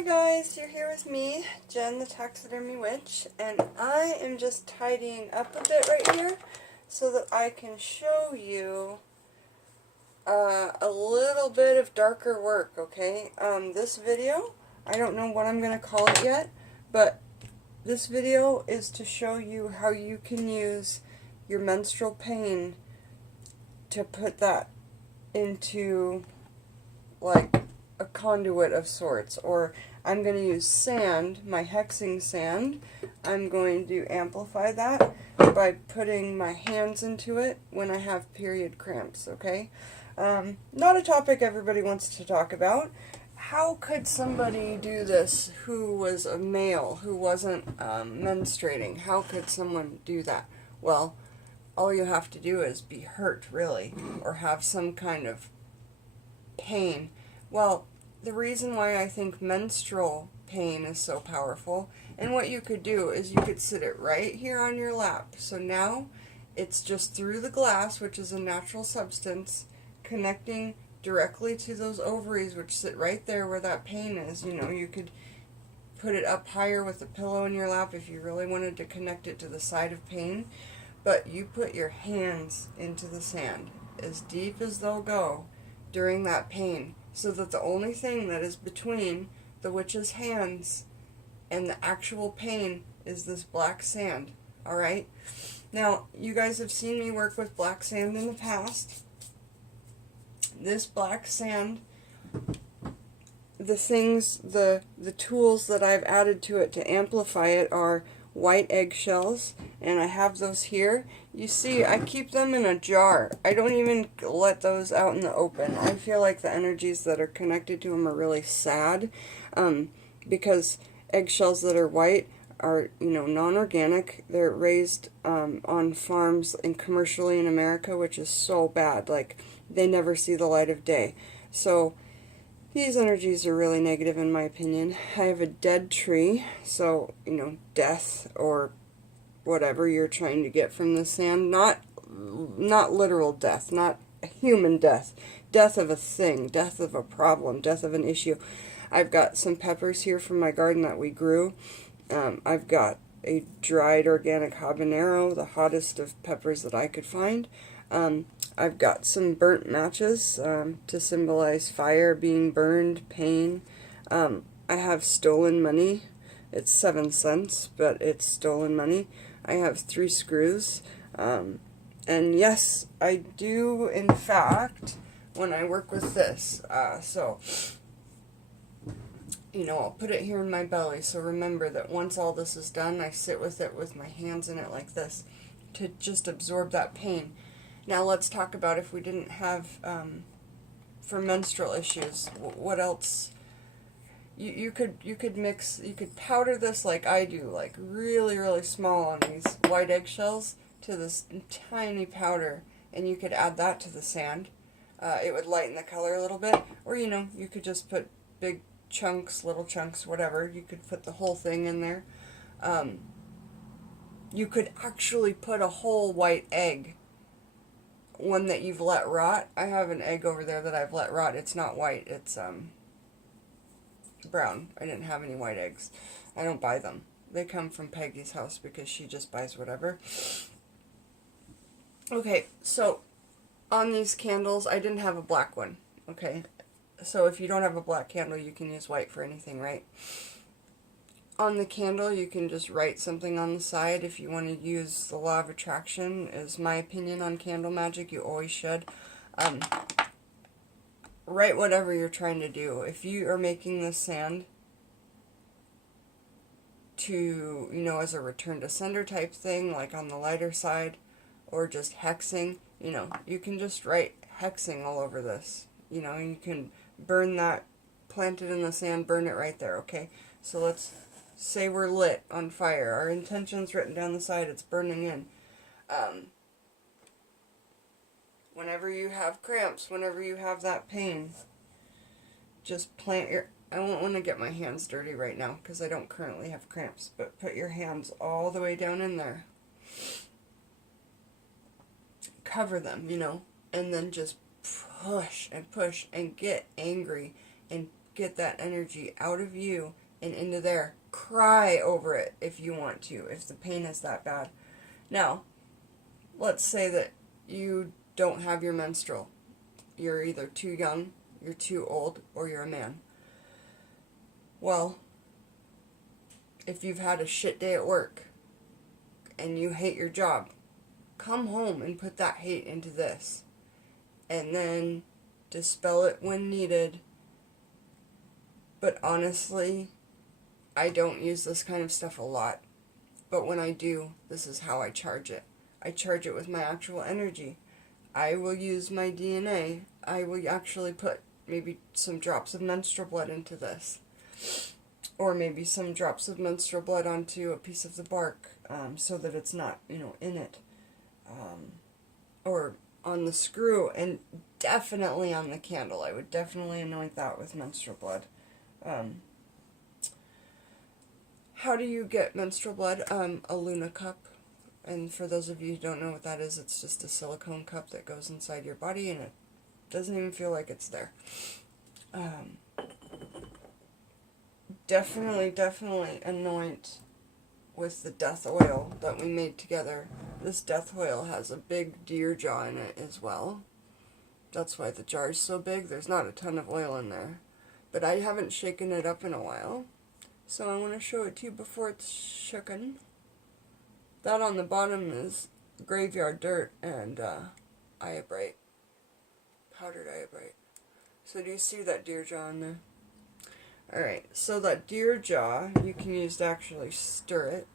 Hi guys, you're here with me, Jen the Taxidermy Witch, and I am just tidying up a bit right here so that I can show you a little bit of darker work, okay? This video, I don't know what I'm going to call it yet, but this video is to show you how you can use your menstrual pain to put that into, like, a conduit of sorts. Or I'm going to use sand, my hexing sand. I'm going to amplify that by putting my hands into it when I have period cramps, okay? Not a topic everybody wants to talk about. How could somebody do this who was a male, who wasn't menstruating? How could someone do that? Well, all you have to do is be hurt, really, or have some kind of pain. Well, the reason why I think menstrual pain is so powerful, and what you could do is you could sit it right here on your lap. So now it's just through the glass, which is a natural substance, connecting directly to those ovaries, which sit right there where that pain is. You know, you could put it up higher with a pillow in your lap if you really wanted to connect it to the side of pain. But you put your hands into the sand, as deep as they'll go during that pain, so that the only thing that is between the witch's hands and the actual pain is this black sand. Alright? Now, you guys have seen me work with black sand in the past. This black sand, the tools that I've added to it to amplify it are white eggshells, and I have those here. You see, I keep them in a jar. I don't even let those out in the open. I feel like the energies that are connected to them are really sad, because eggshells that are white are, you know, non-organic. They're raised on farms and commercially in America, which is so bad. Like, they never see the light of day. So these energies are really negative in my opinion. I have a dead tree, so, you know, death or whatever you're trying to get from the sand. Not literal death, not human death. Death of a thing, death of a problem, death of an issue. I've got some peppers here from my garden that we grew. I've got a dried organic habanero, the hottest of peppers that I could find. I've got some burnt matches to symbolize fire, being burned, pain. I have stolen money. It's 7 cents, but it's stolen money. I have 3 screws. And yes, I do, in fact, when I work with this. So, you know, I'll put it here in my belly. So remember that once all this is done, I sit with it with my hands in it like this to just absorb that pain. Now let's talk about if we didn't have, for menstrual issues, what else? You could mix, you could powder this like I do, like really, really small on these white eggshells to this tiny powder, and you could add that to the sand. It would lighten the color a little bit, or, you know, you could just put big chunks, little chunks, whatever. You could put the whole thing in there. You could actually put a whole white egg, one that you've let rot. I have an egg over there that I've let rot. It's not white, it's brown. I didn't have any white eggs. I don't buy them. They come from Peggy's house because she just buys whatever. Okay, so on these candles, I didn't have a black one. Okay, so if you don't have a black candle, you can use white for anything, right? On the candle, you can just write something on the side. If you want to use the law of attraction, is my opinion on candle magic. You always should. Write whatever you're trying to do. If you are making this sand to, you know, as a return to sender type thing, like on the lighter side, or just hexing, you know, you can just write hexing all over this. You know, you can burn that, plant it in the sand, burn it right there, okay? So let's say we're lit on fire. Our intention's written down the side, it's burning in. Whenever you have cramps, whenever you have that pain, just plant your... I won't want to get my hands dirty right now because I don't currently have cramps, but put your hands all the way down in there. Cover them, you know, and then just push and get angry and get that energy out of you and into there. Cry over it if you want to, if the pain is that bad. Now, let's say that you don't have your menstrual. You're either too young, you're too old, or you're a man. Well, if you've had a shit day at work and you hate your job, come home and put that hate into this. And then dispel it when needed. But honestly, I don't use this kind of stuff a lot. But when I do, this is how I charge it. I charge it with my actual energy. I will use my DNA. I will actually put maybe some drops of menstrual blood into this. Or maybe some drops of menstrual blood onto a piece of the bark, so that it's not, in it. Or on the screw, and definitely on the candle. I would definitely anoint that with menstrual blood. How do you get menstrual blood? A Luna cup. And for those of you who don't know what that is, it's just a silicone cup that goes inside your body, and it doesn't even feel like it's there. Definitely anoint with the death oil that we made together. This death oil has a big deer jaw in it as well. That's why the jar is so big. There's not a ton of oil in there. But I haven't shaken it up in a while, so I want to show it to you before it's shooken. That on the bottom is graveyard dirt and iodite, powdered iodite. So do you see that deer jaw in there? Alright, so that deer jaw you can use to actually stir it.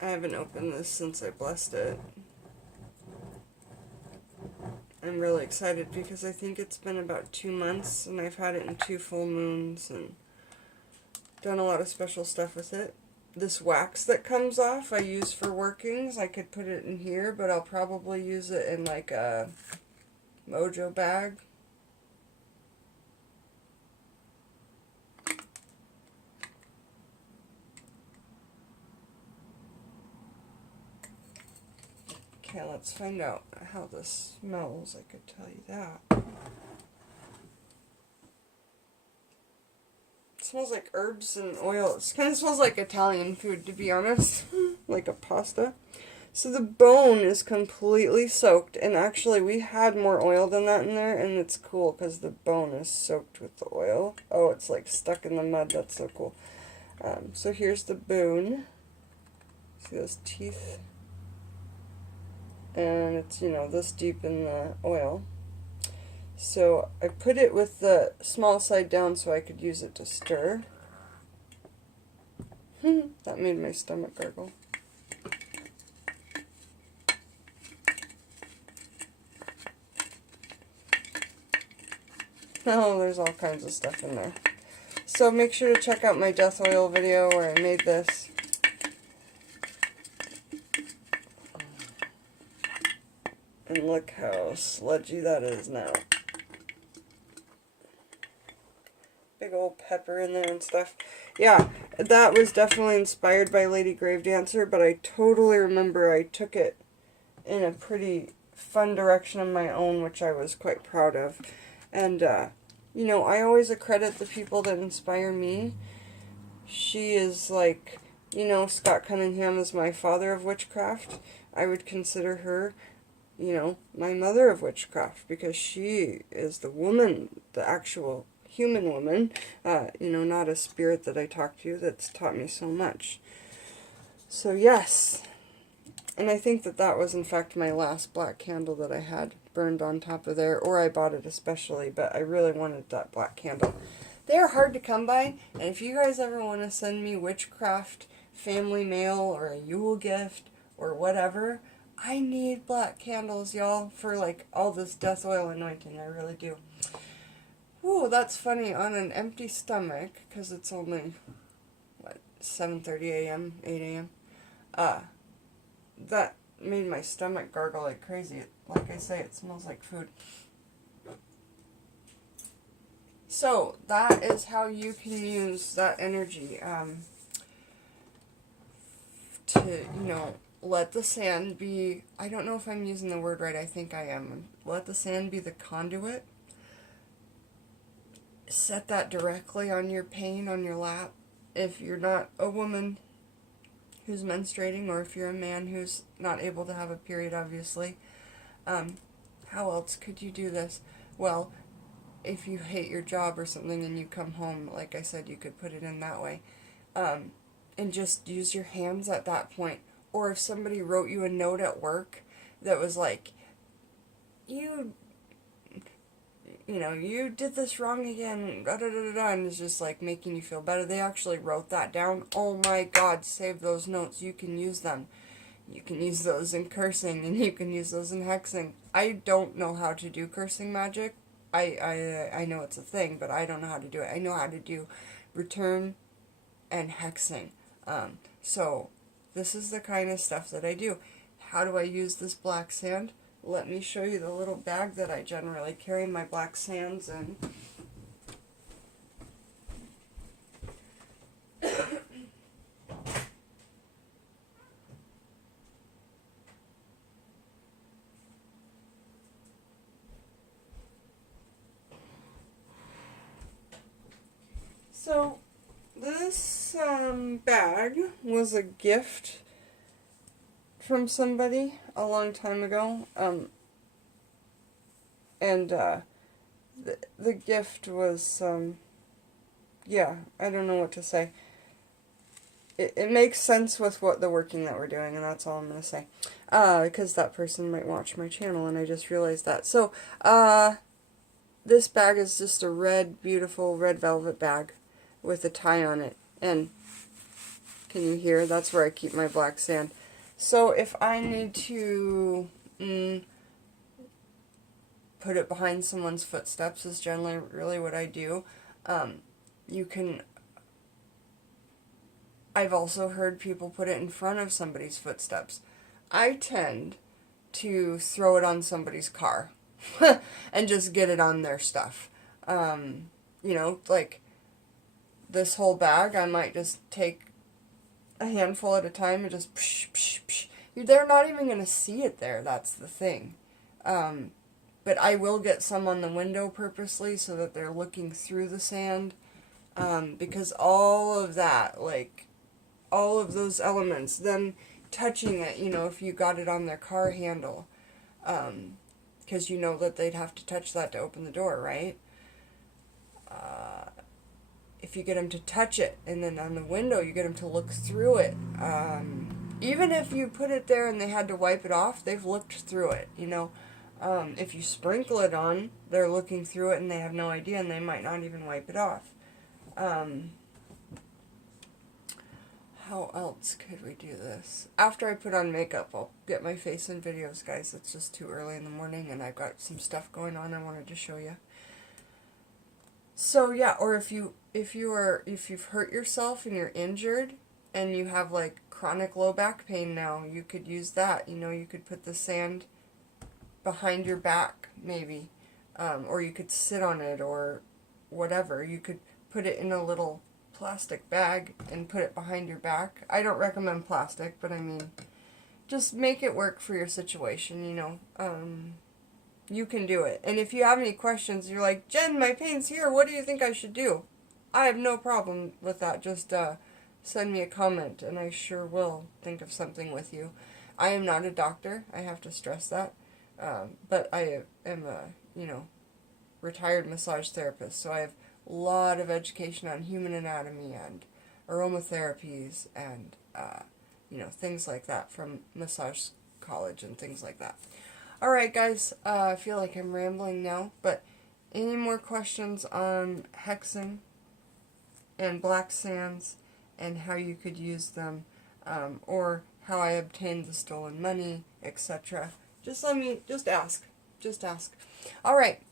I haven't opened this since I blessed it. I'm really excited because I think it's been about 2 months and I've had it in 2 full moons and done a lot of special stuff with it. This wax that comes off I use for workings. I could put it in here, but I'll probably use it in like a mojo bag. Okay, let's find out how this smells. I could tell you that. It smells like herbs and oil. It kind of smells like Italian food, to be honest. Like a pasta. So the bone is completely soaked, and actually we had more oil than that in there, and it's cool because the bone is soaked with the oil. Oh, it's like stuck in the mud. That's so cool. So here's the bone. See those teeth? And it's, this deep in the oil. So I put it with the small side down so I could use it to stir. That made my stomach gurgle. Oh, there's all kinds of stuff in there. So make sure to check out my death oil video where I made this. And look how sludgy that is now. Big old pepper in there and stuff. Yeah, that was definitely inspired by Lady Gravedancer, but I totally remember I took it in a pretty fun direction of my own, which I was quite proud of. And, I always accredit the people that inspire me. She is like, Scott Cunningham is my father of witchcraft. I would consider her, my mother of witchcraft, because she is the woman, the actual human woman, not a spirit that I talk to that's taught me so much. So yes, and I think that was in fact my last black candle that I had burned on top of there, or I bought it especially, but I really wanted that black candle. They're hard to come by, and if you guys ever want to send me witchcraft family mail or a Yule gift or whatever, I need black candles, y'all, for like all this death oil anointing. I really do. Ooh, that's funny. On an empty stomach, because it's only, 7:30 a.m., 8 a.m., that made my stomach gargle like crazy. Like I say, it smells like food. So, that is how you can use that energy to, you know, let the sand be, I don't know if I'm using the word right, I think I am. Let the sand be the conduit. Set that directly on your pain, on your lap. If you're not a woman who's menstruating, or if you're a man who's not able to have a period, obviously, how else could you do this? Well, if you hate your job or something and you come home, like I said, you could put it in that way. And just use your hands at that point. Or if somebody wrote you a note at work that was like, you know, you did this wrong again, da da da da da, and it's just like making you feel better. They actually wrote that down. Oh my God, save those notes. You can use them. You can use those in cursing, and you can use those in hexing. I don't know how to do cursing magic. I know it's a thing, but I don't know how to do it. I know how to do return and hexing. So this is the kind of stuff that I do. How do I use this black sand? Let me show you the little bag that I generally carry my black sands in. So this bag was a gift from somebody a long time ago, and the gift was, yeah, I don't know what to say. It makes sense with what the working that we're doing, and that's all I'm going to say, because that person might watch my channel, and I just realized that. So, this bag is just a red, beautiful red velvet bag with a tie on it, and can you hear? That's where I keep my black sand. So if I need to put it behind someone's footsteps is generally really what I do. You can, I've also heard people put it in front of somebody's footsteps. I tend to throw it on somebody's car and just get it on their stuff. You know, like this whole bag, I might just take a handful at a time and just psh, psh, psh. They're not even going to see it there, that's the thing. But I will get some on the window purposely so that they're looking through the sand, because all of that, like, all of those elements, them touching it, you know, if you got it on their car handle, because you know that they'd have to touch that to open the door, right? If you get them to touch it, and then on the window you get them to look through it, even if you put it there and they had to wipe it off, they've looked through it, you know. If you sprinkle it on, they're looking through it and they have no idea, and they might not even wipe it off. How else could we do this? After I put on makeup, I'll get my face in videos, guys. It's just too early in the morning and I've got some stuff going on I wanted to show you. So yeah, or if you've hurt yourself and you're injured and you have like chronic low back pain now, you could use that. You know, you could put the sand behind your back maybe, or you could sit on it or whatever. You could put it in a little plastic bag and put it behind your back. I don't recommend plastic, but I mean, just make it work for your situation, you know. You can do it. And if you have any questions, you're like, Jen, my pain's here, what do you think I should do? I have no problem with that. Just send me a comment, and I sure will think of something with you. I am not a doctor, I have to stress that. But I am a, you know, retired massage therapist, so I have a lot of education on human anatomy and aromatherapies and, you know, things like that from massage college and things like that. Alright guys, I feel like I'm rambling now, but any more questions on hexing and black sands and how you could use them, or how I obtained the stolen money, etc., just ask. Just ask. Alright,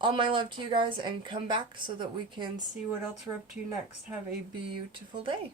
all my love to you guys, and come back so that we can see what else we're up to next. Have a beautiful day.